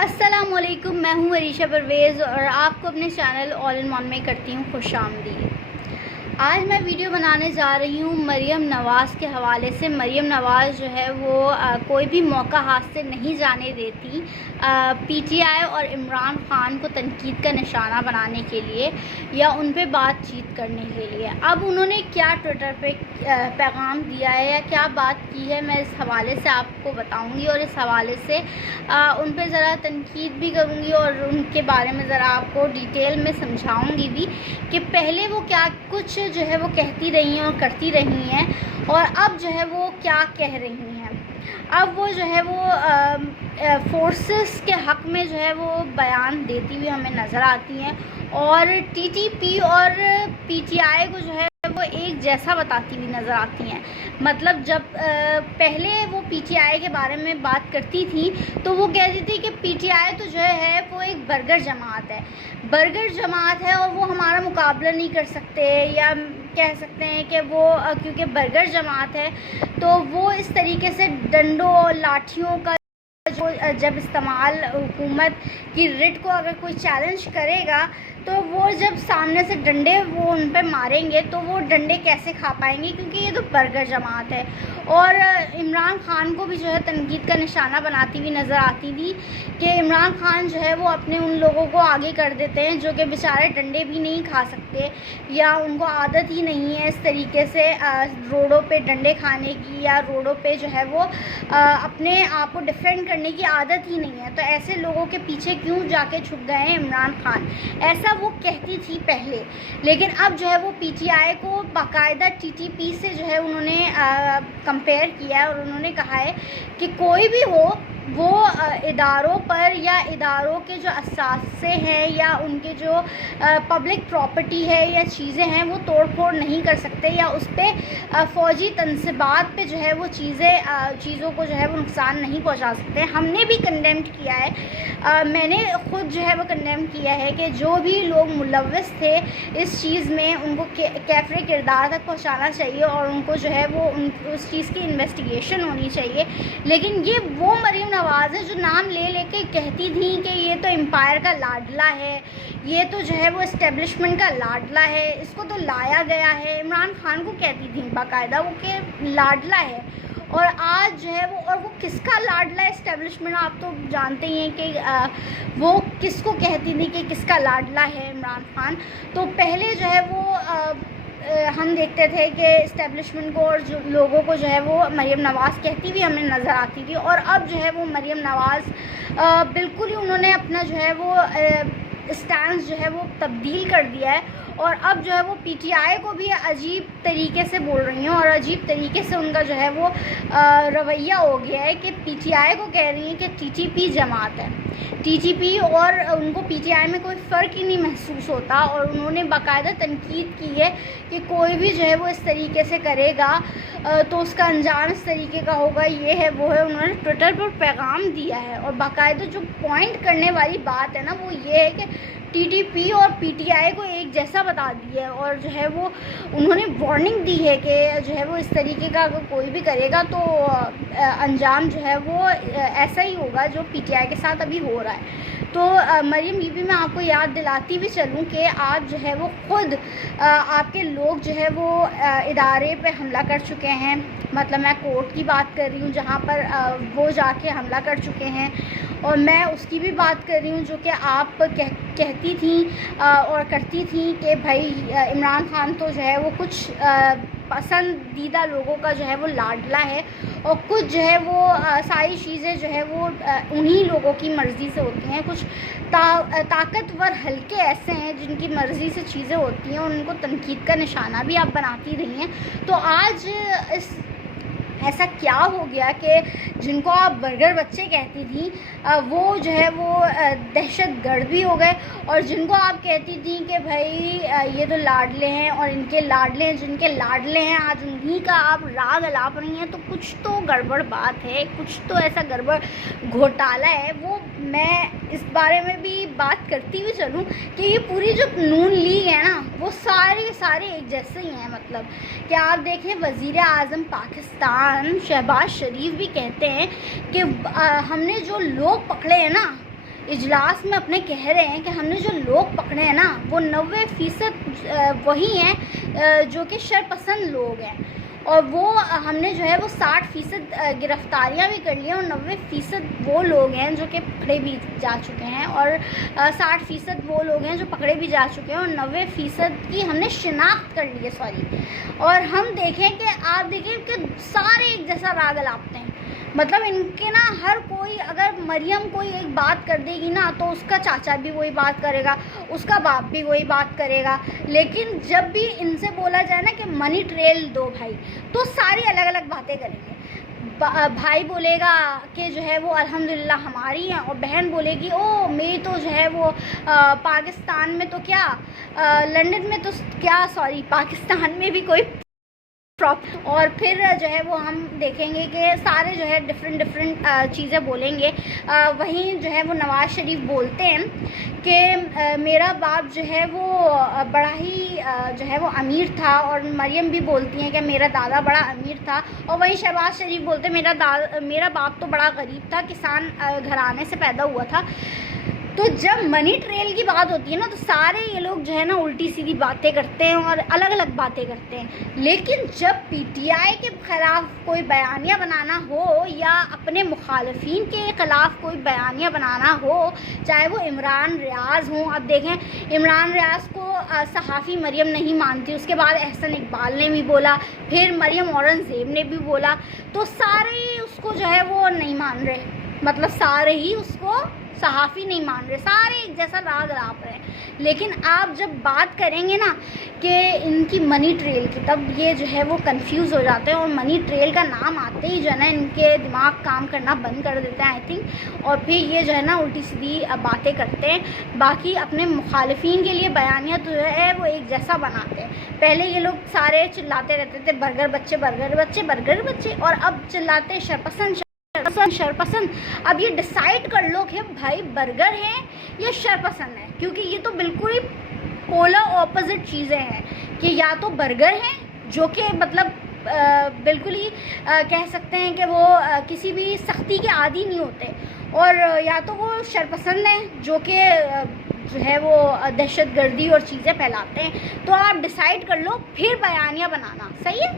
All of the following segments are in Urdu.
السلام علیکم، میں ہوں عریشہ پرویز اور آپ کو اپنے چینل آل ان ون میں کرتی ہوں خوش آمدید۔ آج میں ویڈیو بنانے جا رہی ہوں مریم نواز کے حوالے سے۔ مریم نواز جو ہے وہ کوئی بھی موقع ہاتھ سے نہیں جانے دیتی پی ٹی آئی اور عمران خان کو تنقید کا نشانہ بنانے کے لیے یا ان پہ بات چیت کرنے کے لیے۔ اب انہوں نے کیا ٹویٹر پہ پیغام دیا ہے یا کیا بات کی ہے، میں اس حوالے سے آپ کو بتاؤں گی اور اس حوالے سے ان پہ ذرا تنقید بھی کروں گی اور ان کے بارے میں ذرا آپ کو ڈیٹیل میں سمجھاؤں گی بھی کہ پہلے وہ کیا کچھ جو ہے وہ کہتی رہی ہیں اور کرتی رہی ہیں اور اب جو ہے وہ کیا کہہ رہی ہیں۔ اب وہ جو ہے وہ فورسز کے حق میں جو ہے وہ بیان دیتی ہوئی ہمیں نظر آتی ہیں اور ٹی ٹی پی اور پی ٹی آئی کو جو ہے وہ ایک جیسا بتاتی ہوئی نظر آتی ہیں۔ مطلب جب پہلے وہ پی ٹی آئی کے بارے میں بات کرتی تھی تو وہ کہتی تھی کہ پی ٹی آئی تو جو ہے وہ ایک برگر جماعت ہے اور وہ ہمارا مقابلہ نہیں کر سکتے، یا کہہ سکتے ہیں کہ وہ کیونکہ برگر جماعت ہے تو وہ اس طریقے سے ڈنڈوں اور لاٹھیوں کا جو جب استعمال حکومت کی رٹ کو اگر کوئی چیلنج کرے گا تو وہ جب سامنے سے ڈنڈے وہ ان پہ ماریں گے تو وہ ڈنڈے کیسے کھا پائیں گے، کیونکہ یہ تو برگر جماعت ہے۔ اور عمران خان کو بھی جو ہے تنقید کا نشانہ بناتی ہوئی نظر آتی تھی کہ عمران خان جو ہے وہ اپنے ان لوگوں کو آگے کر دیتے ہیں جو کہ بیچارے ڈنڈے بھی نہیں کھا سکتے یا ان کو عادت ہی نہیں ہے اس طریقے سے روڈوں پہ ڈنڈے کھانے کی، یا روڈوں پہ جو ہے وہ اپنے آپ کو ڈیفینڈ کرنے کی عادت ہی نہیں ہے۔ تو ایسے لوگوں کے پیچھے کیوں جا کے چھپ گئے ہیں عمران خان، ایسا وہ کہتی تھی پہلے، لیکن اب جو ہے وہ پی ٹی آئی کو باقاعدہ ٹی ٹی پی سے جو ہے انہوں نے کمپیئر کیا ہے اور انہوں نے کہا ہے کہ کوئی بھی ہو وہ اداروں پر یا اداروں کے جو اثاثے ہیں یا ان کے جو پبلک پراپرٹی ہے یا چیزیں ہیں وہ توڑ پھوڑ نہیں کر سکتے، یا اس پہ فوجی تنصیبات پہ جو ہے وہ چیزوں کو جو ہے وہ نقصان نہیں پہنچا سکتے۔ ہم نے بھی کنڈیمڈ کیا ہے، میں نے خود جو ہے وہ کنڈیم کیا ہے کہ جو بھی لوگ ملوث تھے اس چیز میں ان کو کیفر کردار تک پہنچانا چاہیے اور ان کو جو ہے وہ اس چیز کی انویسٹیگیشن ہونی چاہیے۔ لیکن یہ وہ مریم نواز ہے جو نام لے لے کے کہتی تھیں کہ یہ تو امپائر کا لاڈلا ہے، یہ تو جو ہے وہ اسٹیبلشمنٹ کا لاڈلا ہے، اس کو تو لایا گیا ہے۔ عمران خان کو کہتی تھیں باقاعدہ وہ کہ لاڈلا ہے، اور آج جو ہے وہ کس کا لاڈلا ہے اسٹیبلشمنٹ، آپ تو جانتے ہی ہیں کہ وہ کس کو کہتی تھی کہ کس کا لاڈلا ہے عمران خان۔ تو پہلے جو ہے وہ ہم دیکھتے تھے کہ اسٹیبلشمنٹ کو اور جو لوگوں کو جو ہے وہ مریم نواز کہتی ہوئی ہمیں نظر آتی تھی، اور اب جو ہے وہ مریم نواز بالکل ہی انہوں نے اپنا جو ہے وہ اسٹانس جو ہے وہ تبدیل کر دیا ہے، اور اب جو ہے وہ پی ٹی آئی کو بھی عجیب طریقے سے بول رہی ہیں اور عجیب طریقے سے ان کا جو ہے وہ رویہ ہو گیا ہے کہ پی ٹی آئی کو کہہ رہی ہیں کہ ٹی ٹی پی جماعت ہے، ٹی ٹی پی، اور ان کو پی ٹی آئی میں کوئی فرق ہی نہیں محسوس ہوتا، اور انہوں نے باقاعدہ تنقید کی ہے کہ کوئی بھی جو ہے وہ اس طریقے سے کرے گا تو اس کا انجام اس طریقے کا ہوگا، یہ ہے وہ ہے۔ انہوں نے ٹویٹر پر پیغام دیا ہے اور باقاعدہ جو پوائنٹ کرنے والی بات ہے نا وہ یہ ہے کہ ٹی ٹی پی اور پی ٹی آئی کو ایک جیسا بتا دیا ہے، اور جو ہے وہ انہوں نے وارننگ دی ہے کہ جو ہے وہ اس طریقے کا اگر کوئی بھی کرے گا تو انجام جو ہے وہ ایسا ہی ہوگا جو پی ٹی آئی کے ساتھ ابھی ہو رہا ہے۔ تو مریم بی بی میں آپ کو یاد دلاتی بھی چلوں کہ آپ جو ہے وہ خود آپ کے لوگ جو ہے وہ ادارے پہ حملہ کر چکے ہیں، مطلب میں کورٹ کی بات کر رہی ہوں جہاں پر وہ جا کے حملہ کر چکے ہیں، اور میں اس کی بھی بات کر رہی ہوں جو کہ آپ کہتی تھیں اور کرتی تھیں کہ بھائی عمران خان تو جو ہے وہ کچھ پسندیدہ لوگوں کا جو ہے وہ لاڈلا ہے، اور کچھ جو ہے وہ ساری چیزیں جو ہے وہ انہی لوگوں کی مرضی سے ہوتی ہیں، کچھ طاقتور حلقے ایسے ہیں جن کی مرضی سے چیزیں ہوتی ہیں اور ان کو تنقید کا نشانہ بھی آپ بناتی رہی ہیں۔ تو آج ایسا کیا ہو گیا کہ جن کو آپ برگر بچے کہتی تھیں وہ جو ہے وہ دہشت گرد بھی ہو گئے، اور جن کو آپ کہتی تھیں کہ بھائی یہ تو لاڈلے ہیں اور ان کے لاڈلے ہیں، جن کے لاڈلے ہیں آج انہیں کا آپ راگ الاپ رہی ہیں، تو کچھ تو گڑبڑ بات ہے، کچھ تو ایسا گڑبڑ گھوٹالہ ہے۔ وہ میں اس بارے میں بھی بات کرتی ہوئی چلوں کہ یہ پوری جو نون لیگ ہے نا وہ سارے ایک جیسے ہی ہیں، مطلب کہ آپ دیکھیں وزیر اعظم پاکستان شہباز شریف بھی کہتے ہیں کہ ہم نے جو لوگ پکڑے ہیں نا اجلاس میں اپنے کہہ رہے ہیں کہ ہم نے جو لوگ پکڑے ہیں نا وہ 90% وہی ہیں جو کہ شرپسند لوگ ہیں، اور وہ ہم نے جو ہے وہ 60% گرفتاریاں بھی کر لی ہیں، اور 90% وہ لوگ ہیں جو کہ پکڑے بھی جا چکے ہیں، اور 60% وہ لوگ ہیں جو پکڑے بھی جا چکے ہیں، اور 90% کی ہم نے شناخت کر لی ہے اور ہم دیکھیں کہ آپ دیکھیں کہ سارے ایک جیسا راگ الاپتے ہیں، مطلب ان کے نا ہر کوئی، اگر مریم کوئی ایک بات کر دے گی نا تو اس کا چاچا بھی وہی بات کرے گا، اس کا باپ بھی وہی بات کرے گا، لیکن جب بھی ان سے بولا جائے نا کہ منی ٹریل دو بھائی تو ساری الگ الگ باتیں کریں گے۔ بھائی بولے گا کہ جو ہے وہ الحمدللہ ہماری ہیں، اور بہن بولے گی او میری تو جو ہے وہ پاکستان میں تو کیا لنڈن میں تو کیا پاکستان میں بھی کوئی، اور پھر جو ہے وہ ہم دیکھیں گے کہ سارے جو ہے ڈفرینٹ چیزیں بولیں گے۔ وہیں جو ہے وہ نواز شریف بولتے ہیں کہ میرا باپ جو ہے وہ بڑا ہی جو ہے وہ امیر تھا، اور مریم بھی بولتی ہیں کہ میرا دادا بڑا امیر تھا، اور وہیں شہباز شریف بولتے ہیں میرا باپ تو بڑا غریب تھا، کسان گھرانے سے پیدا ہوا تھا۔ تو جب منی ٹریل کی بات ہوتی ہے نا تو سارے یہ لوگ جو ہے نا الٹی سیدھی باتیں کرتے ہیں اور الگ الگ باتیں کرتے ہیں، لیکن جب پی ٹی آئی کے خلاف کوئی بیانیہ بنانا ہو یا اپنے مخالفین کے خلاف کوئی بیانیہ بنانا ہو، چاہے وہ عمران ریاض ہوں، اب دیکھیں عمران ریاض کو صحافی مریم نہیں مانتی، اس کے بعد احسن اقبال نے بھی بولا، پھر مریم اورنگزیب نے بھی بولا، تو سارے ہی اس کو جو ہے وہ نہیں مان رہے، مطلب سارے ہی اس کو صحافی نہیں مان رہے، سارے ایک جیسا راگ الاپ رہے ہیں۔ لیکن آپ جب بات کریں گے نا کہ ان کی منی ٹریل کی، تب یہ جو ہے وہ کنفیوز ہو جاتے ہیں، اور منی ٹریل کا نام آتے ہی جو ہے نا ان کے دماغ کام کرنا بند کر دیتے ہیں آئی تھنک، اور پھر یہ جو ہے نا الٹی سیدھی باتیں کرتے ہیں۔ باقی اپنے مخالفین کے لیے بیانیہ تو جو ہے وہ ایک جیسا بناتے ہیں۔ پہلے یہ لوگ سارے چلاتے رہتے تھے برگر بچے برگر بچے برگر بچے، اور اب چلاتے شرپسند۔ اب یہ ڈیسائیڈ کر لو کہ بھائی برگر ہے یا شرپسند ہے، کیونکہ یہ تو بالکل ہی پولر اپوزٹ چیزیں ہیں، کہ یا تو برگر ہیں جو کہ مطلب بالکل ہی کہہ سکتے ہیں کہ وہ کسی بھی سختی کے عادی نہیں ہوتے، اور یا تو وہ شرپسند ہیں جو کہ جو ہے وہ دہشت گردی اور چیزیں پھیلاتے ہیں۔ تو آپ ڈیسائیڈ کر لو پھر بیانیہ بنانا، صحیح ہے؟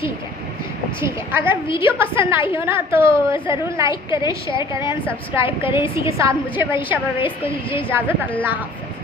ٹھیک ہے۔ اگر ویڈیو پسند آئی ہو نا تو ضرور لائک کریں، شیئر کریں، سبسکرائب کریں۔ اسی کے ساتھ مجھے وریشہ پرویز کو دیجیے اجازت۔ اللہ حافظ۔